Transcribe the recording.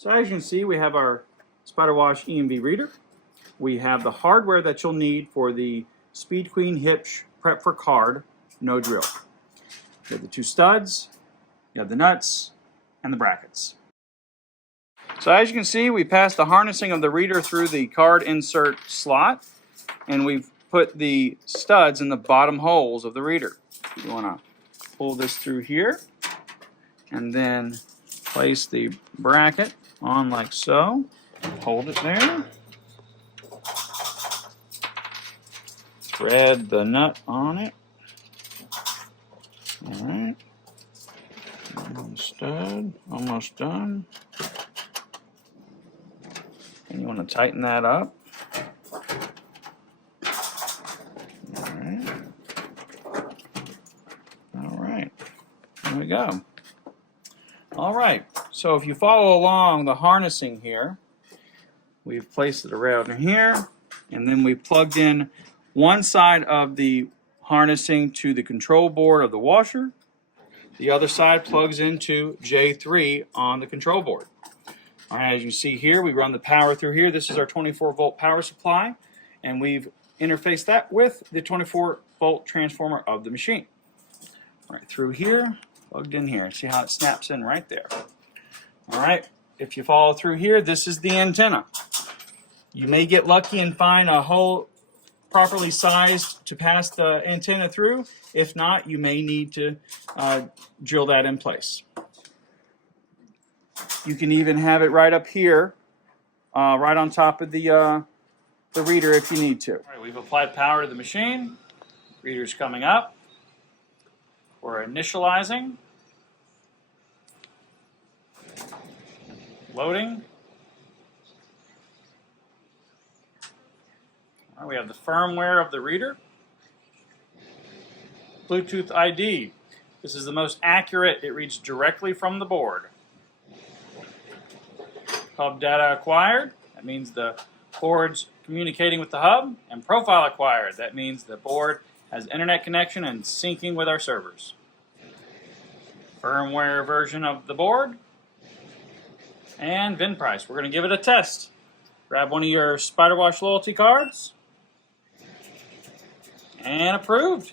So as you can see, we have our SpyderWash EMV reader. We have the hardware that you'll need for the Speed Queen Hitch Prep for Card No Drill. You have the two studs, you have the nuts, and the brackets. So as you can see, we passed the harnessing of the reader through the card insert slot, and we've put the studs in the bottom holes of the reader. You want to pull this through here, and then place the bracket on like so. Hold it there. Thread the nut on it. All right. One stud, almost done. And you want to tighten that up. All right. All right. There we go. All right. So if you follow along the harnessing here, we've placed it around here, and then we plugged in one side of the harnessing to the control board of the washer. The other side plugs into J3 on the control board. All right, as you see here, we run the power through here. This is our 24-volt power supply, and we've interfaced that with the 24-volt transformer of the machine. All right, through here, plugged in here. See how it snaps in right there. All right, if you follow through here, this is the antenna. You may get lucky and find a hole properly sized to pass the antenna through. If not, you may need to drill that in place. You can even have it right up here, right on top of the reader if you need to. All right, we've applied power to the machine. Reader's coming up. We're initializing. Loading. All right, we have the firmware of the reader. Bluetooth ID. This is the most accurate. It reads directly from the board. Hub data acquired. That means the board's communicating with the hub. And profile acquired. That means the board has internet connection and syncing with our servers. Firmware version of the board. And VIN price. We're going to give it a test. Grab one of your SpyderWash loyalty cards. And approved.